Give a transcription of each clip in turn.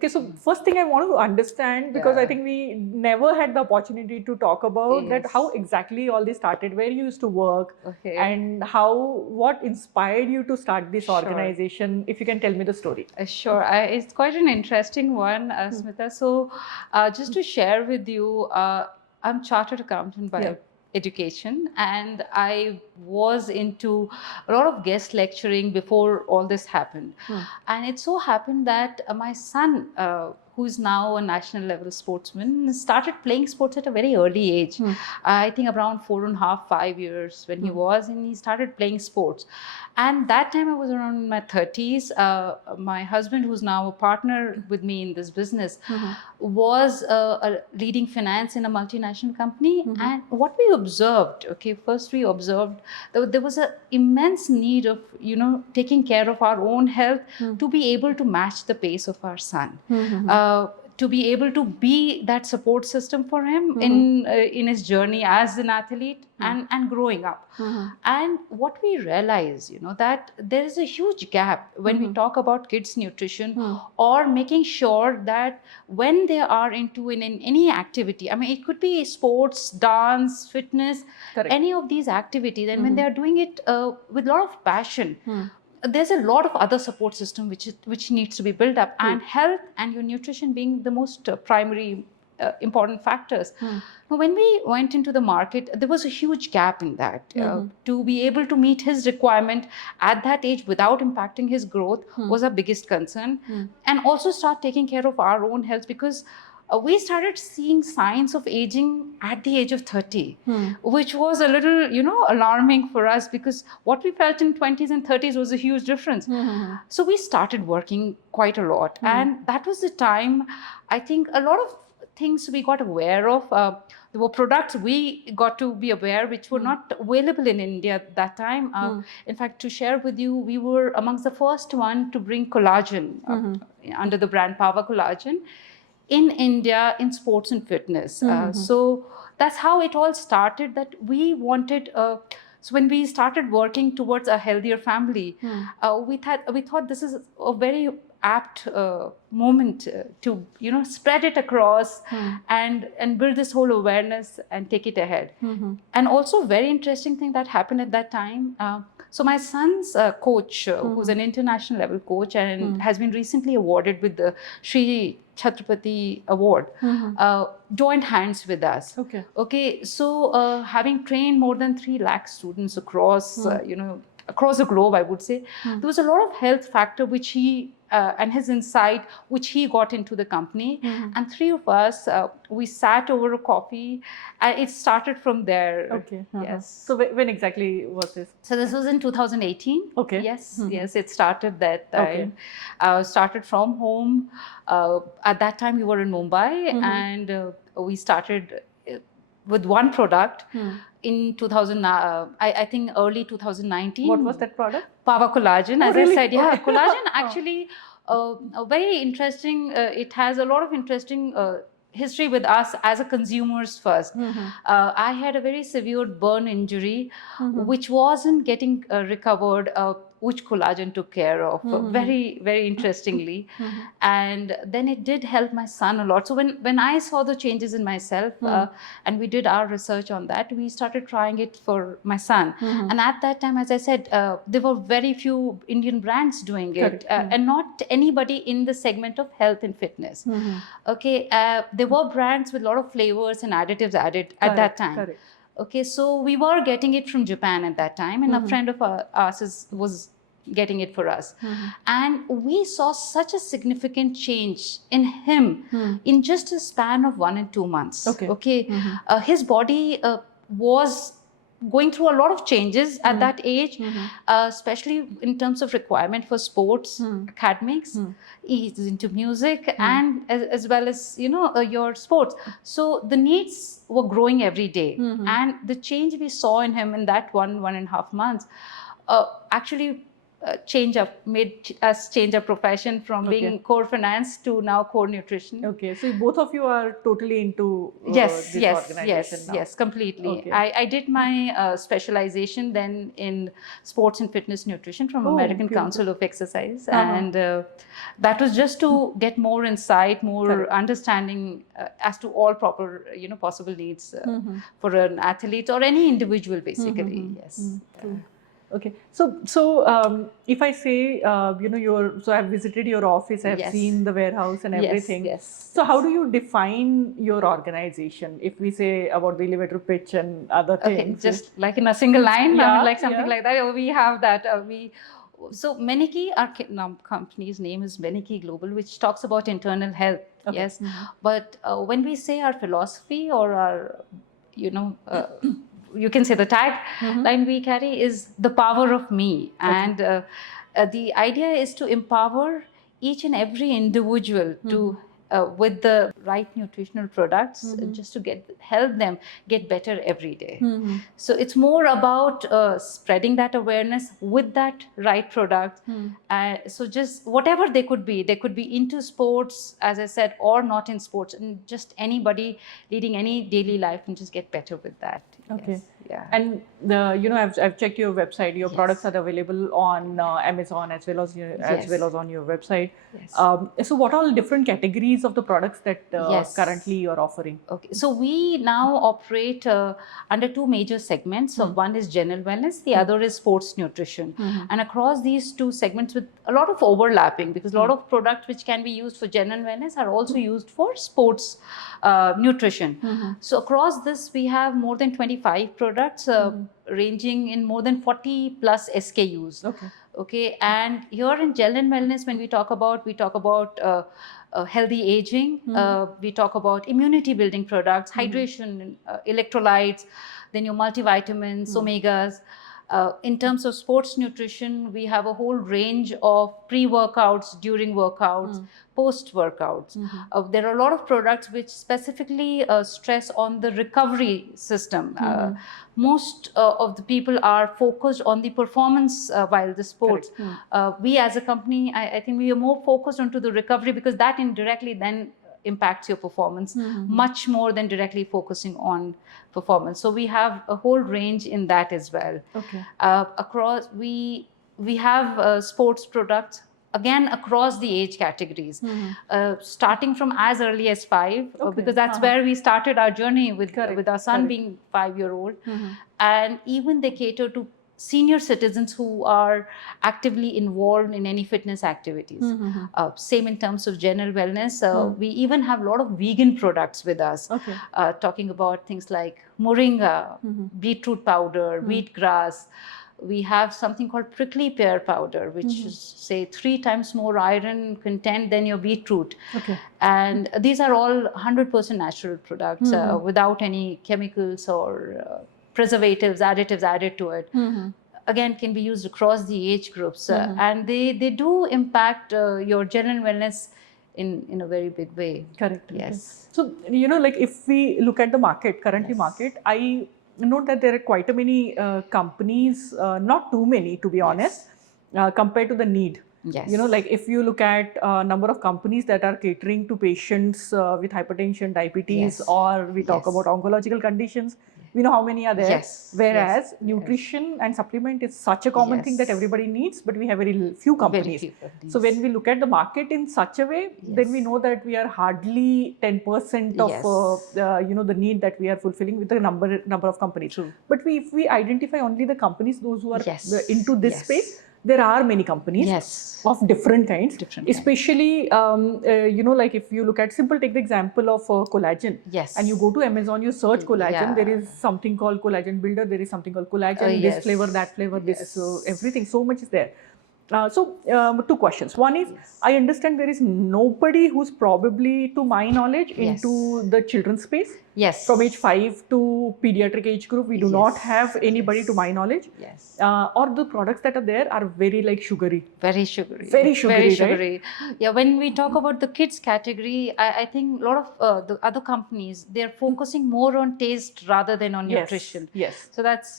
Okay, so first thing I want to understand, because I think we never had the opportunity to talk about that, how exactly all this started, where you used to work, and what inspired you to start this organization. If you can tell me the story. Sure. It's quite an interesting one, Smita. So just to share with you, I'm chartered accountant by education, and I was into a lot of guest lecturing before all this happened. And it so happened that my son, who is now a national level sportsman, started playing sports at a very early age. I think around 4.5, 5 years when he was, and he started playing sports. And that time I was around in my 30s. My husband, who's now a partner with me in this business, was leading finance in a multinational company. And what we observed, first we observed that there was an immense need of, taking care of our own health to be able to match the pace of our son. To be able to be that support system for him in his journey as an athlete and growing up. And what we realize, that there is a huge gap when we talk about kids' nutrition or making sure that when they are in any activity, I mean, it could be sports, dance, fitness, any of these activities, and when they are doing it with a lot of passion, there's a lot of other support system which needs to be built up, and health and your nutrition being the most primary important factors. Now, when we went into the market, there was a huge gap in that. To be able to meet his requirement at that age without impacting his growth was our biggest concern. And also start taking care of our own health, because we started seeing signs of aging at the age of 30, which was a little, alarming for us, because what we felt in 20s and 30s was a huge difference. So we started working quite a lot. And that was the time, I think, a lot of things we got aware of. There were products we got to be aware which were not available in India at that time. In fact, to share with you, we were amongst the first one to bring collagen under the brand Power Collagen in India in sports and fitness. So that's how it all started, that we wanted... So when we started working towards a healthier family, we thought this is a very apt moment to spread it across and build this whole awareness and take it ahead. And also very interesting thing that happened at that time. So my son's coach, who's an international level coach and has been recently awarded with the Sri Chhatrapati Award, joined hands with us. So having trained more than 3 lakh students across, across the globe, I would say, there was a lot of health factor which he and his insight, which he got into the company. And 3 of us, we sat over a coffee, and it started from there. Yes. So when exactly was this? So this was in 2018. Yes, yes, it started that time. Started from home. At that time, we were in Mumbai, and we started with one product in 2000. I think early 2019. What was that product? Power Collagen. As I said, collagen actually very interesting. It has a lot of interesting history with us as a consumers first. I had a very severe burn injury, which wasn't getting recovered, which collagen took care of very, very interestingly. And then it did help my son a lot. So when I saw the changes in myself, and we did our research on that, we started trying it for my son. And at that time, as I said, there were very few Indian brands doing it, and not anybody in the segment of health and fitness. There were brands with a lot of flavors and additives added at that time. So we were getting it from Japan at that time, and a friend of ours was getting it for us. And we saw such a significant change in him in just a span of 1 and 2 months. His body was going through a lot of changes at that age, especially in terms of requirement for sports, academics. He's into music and as well as, your sports. So the needs were growing every day. And the change we saw in him in that 1.5 months actually made us change our profession from being core finance to now core nutrition. Okay, so both of you are totally into Yes, this organization now. yes, completely. I did my specialization then in sports and fitness nutrition from American Council of Exercise, and that was just to get more insight, more understanding as to all proper, possible needs for an athlete or any individual, basically. Yes. Okay, so if I say, so I've visited your office, I've seen the warehouse and everything. So how do you define your organization? If we say about the elevator pitch and other things. Okay, just like in a single line, like something like that. We have that. So Meneki, our company's name is Meneki Global, which talks about internal health. Yes, but when we say our philosophy or our, you can say the tag line we carry is the power of me. And the idea is to empower each and every individual to with the right nutritional products, just to help them get better every day. So it's more about spreading that awareness with that right product. So just whatever they could be into sports, as I said, or not in sports, and just anybody leading any daily life and just get better with that. Okay. Yes. Yeah. And I've checked your website. Your products are available on Amazon as well as on your website. So what all different categories of the products that currently you're offering? Okay. So we now operate under two major segments. So one is general wellness, the other is sports nutrition. And across these two segments with a lot of overlapping, because a lot of products which can be used for general wellness are also used for sports nutrition. So across this we have more than 25 products ranging in more than 40 plus SKUs. Okay. And here in general wellness, when we talk about healthy aging, we talk about immunity building products, hydration, electrolytes, then your multivitamins, omegas. In terms of sports nutrition, we have a whole range of pre-workouts, during workouts, post-workouts. There are a lot of products which specifically stress on the recovery system. Most of the people are focused on the performance while the sports. We as a company, I think we are more focused onto the recovery, because that indirectly then impacts your performance much more than directly focusing on performance. So we have a whole range in that as well. Across we have sports products again across the age categories, starting from as early as 5, because that's where we started our journey with our son being 5-year-old, and even they cater to senior citizens who are actively involved in any fitness activities. Same in terms of general wellness. We even have a lot of vegan products with us, talking about things like moringa, beetroot powder, wheatgrass. We have something called prickly pear powder, which is, say, 3 times more iron content than your beetroot. And these are all 100% natural products without any chemicals or preservatives, additives added to it. Again, can be used across the age groups. And they do impact your general wellness in a very big way. Correct. Yes. So, like if we look at the market, market, I note that there are quite a many companies, not too many to be honest, compared to the need. Like if you look at number of companies that are catering to patients with hypertension, diabetes, or we talk about oncological conditions, we know how many are there. Whereas nutrition and supplement is such a common thing that everybody needs, but we have very few companies. So when we look at the market in such a way, then we know that we are hardly 10% of the need that we are fulfilling with the number of companies. But if we identify only the companies, those who are into this space, there are many companies of different kinds, especially like if you look at take the example of collagen, and you go to Amazon, you search collagen, there is something called collagen builder, there is something called collagen, this flavor, that flavor, this everything, so much is there. So 2 questions. One is, I understand there is nobody who's probably, to my knowledge, into the children's space. From age 5 to pediatric age group, we do not have anybody to my knowledge. Or the products that are there are very sugary. Very sugary. Very sugary, right? Yeah, when we talk about the kids category, I think a lot of the other companies, they're focusing more on taste rather than on nutrition. So that's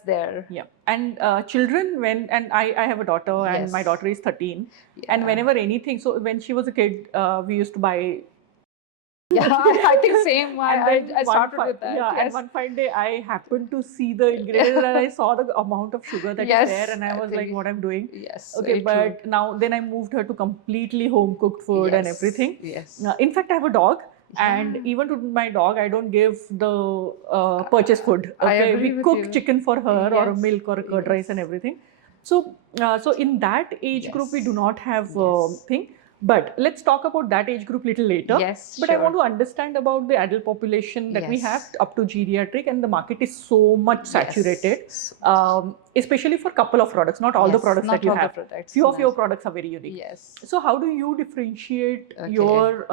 there. and children, and I have a daughter, and my daughter is 13, and whenever anything, so when she was a kid, we used to buy. Yeah, I think same. I started with that. Yeah, and one fine day I happened to see the ingredients and I saw the amount of sugar that is there, and I was like, what I'm doing. Yes. Okay, but now then I moved her to completely home cooked food and everything. Yes. In fact, I have a dog. And even to my dog, I don't give the purchased food. Okay, we cook chicken for her, or a milk, or a curd rice and everything. So, so in that age group, we do not have thing. But let's talk about that age group little later. Yes, but I want to understand about the adult population that we have up to geriatric, and the market is so much saturated, especially for a couple of products, not all the products that you have. Few of your products are very unique. Yes. So how do you differentiate your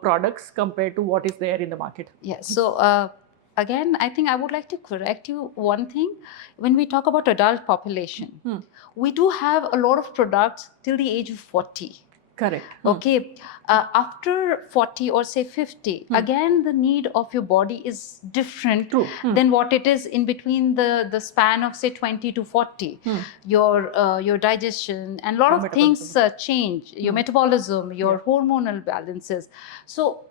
products compared to what is there in the market? Yes. So again, I think I would like to correct you one thing. When we talk about adult population, we do have a lot of products till the age of 40. Correct. Okay. After 40 or say 50, again, the need of your body is different than what it is in between the span of say 20 to 40. Your digestion and a lot of things change. Your metabolism, your hormonal balances. So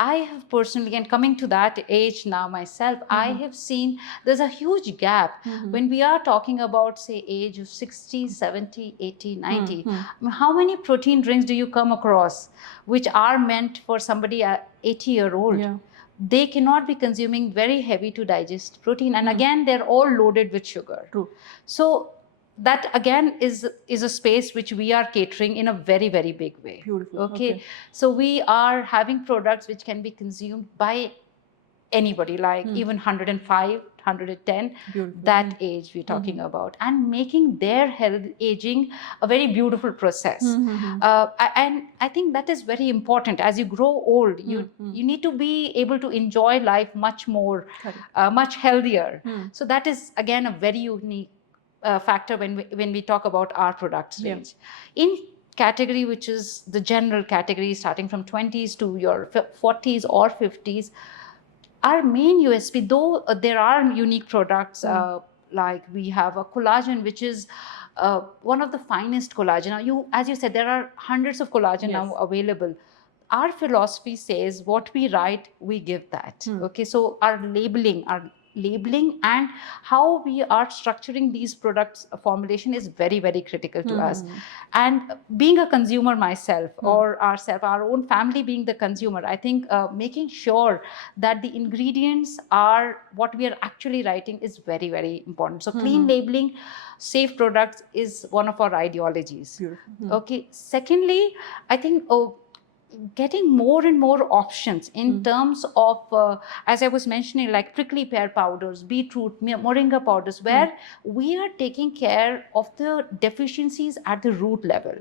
I have personally, and coming to that age now myself, I have seen there's a huge gap when we are talking about, say, age of 60, 70, 80, 90. I mean, how many protein drinks do you come across which are meant for somebody at 80-year-old? Yeah. They cannot be consuming very heavy to digest protein. And again, they're all loaded with sugar. True. So that again is a space which we are catering in a very, very big way. Beautiful. Okay. So we are having products which can be consumed by anybody, like even 105, 110, that age we're talking about, and making their health aging a very beautiful process. And I think that is very important. As you grow old, you need to be able to enjoy life much more, much healthier. So that is again a very unique factor when we talk about our products range. In category, which is the general category starting from 20s to your 40s or 50s, our main USP, though there are unique products, like we have a collagen, which is one of the finest collagen. Now, as you said, there are hundreds of collagen now available. Our philosophy says what we write, we give that. Okay, so our labeling and how we are structuring these products formulation is very, very critical to us. And being a consumer myself, or our own family being the consumer, I think making sure that the ingredients are what we are actually writing is very, very important. So clean labeling, safe products is one of our ideologies. Okay. Secondly, I think getting more and more options in terms of, as I was mentioning, like prickly pear powders, beetroot, moringa powders, where we are taking care of the deficiencies at the root level,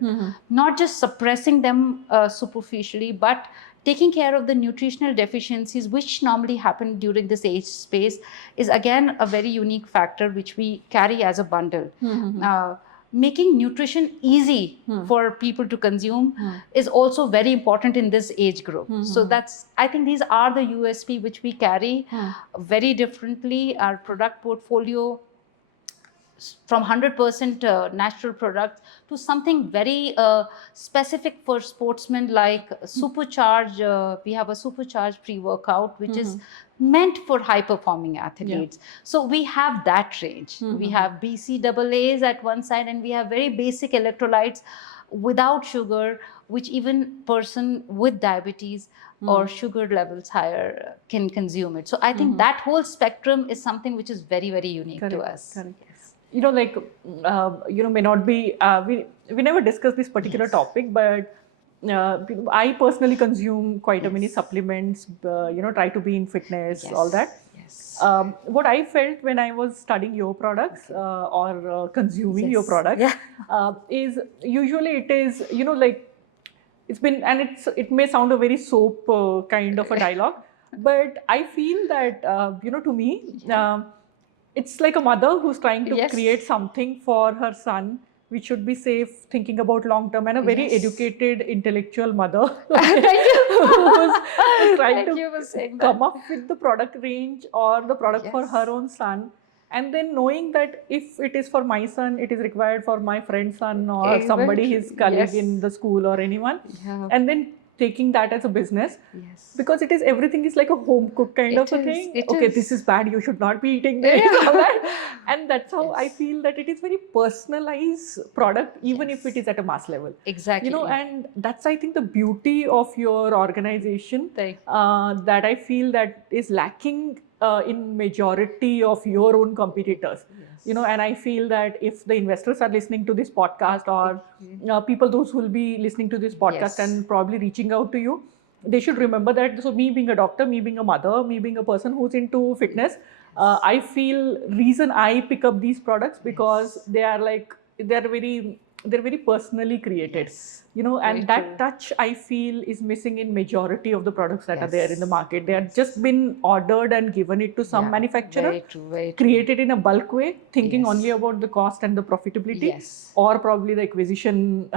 not just suppressing them superficially, but taking care of the nutritional deficiencies which normally happen during this age space is again a very unique factor which we carry as a bundle. Making nutrition easy for people to consume is also very important in this age group. So I think these are the USP which we carry very differently. Our product portfolio from 100% natural products to something very specific for sportsmen, like supercharge. We have a supercharged pre-workout which is meant for high performing athletes. So we have that range. We have BCAAs at one side, and we have very basic electrolytes without sugar, which even person with diabetes or sugar levels higher can consume it. So I think that whole spectrum is something which is very, very unique to us. Correct. Like, may not be, we never discussed this particular topic, but I personally consume quite a many supplements, try to be in fitness, all that. What I felt when I was studying your products or consuming your products is usually it is, like, it's been, and it may sound a very soap kind of a dialogue, but I feel that, to me, it's like a mother who's trying to create something for her son which should be safe, thinking about long term, and a very educated, intellectual mother who's trying to come up with the product range or the product for her own son and then knowing that if it is for my son, it is required for my friend's son or somebody, his colleague in the school or anyone, and then taking that as a business. Because it is, everything is like a home cooked kind of a thing. Okay, this is bad, you should not be eating this. And that's how I feel that it is very personalized product, even if it is at a mass level. Exactly. And that's, I think, the beauty of your organization, that I feel that is lacking in majority of your own competitors. And I feel that if the investors are listening to this podcast, or people, those who will be listening to this podcast and probably reaching out to you, they should remember that. So me being a doctor, me being a mother, me being a person who's into fitness, I feel reason I pick up these products because they are like, they're very personally created, and that touch I feel is missing in majority of the products that are there in the market. They are just been ordered and given it to some manufacturer, created in a bulk way, thinking only about the cost and the profitability, or probably the acquisition,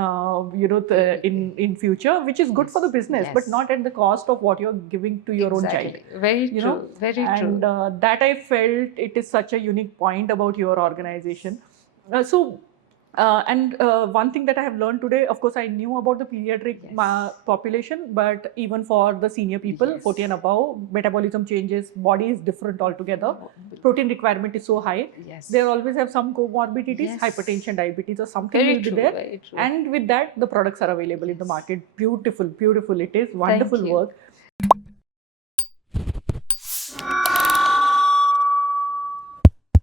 in future, which is good for the business, but not at the cost of what you're giving to your own child. Very true. Very true. And that I felt it is such a unique point about your organization. One thing that I have learned today, of course, I knew about the pediatric population, but even for the senior people, 40 and above, metabolism changes, body is different altogether. Protein requirement is so high. They always have some comorbidities, hypertension, diabetes, or something will be there. And with that, the products are available in the market. Beautiful, beautiful. It is wonderful work.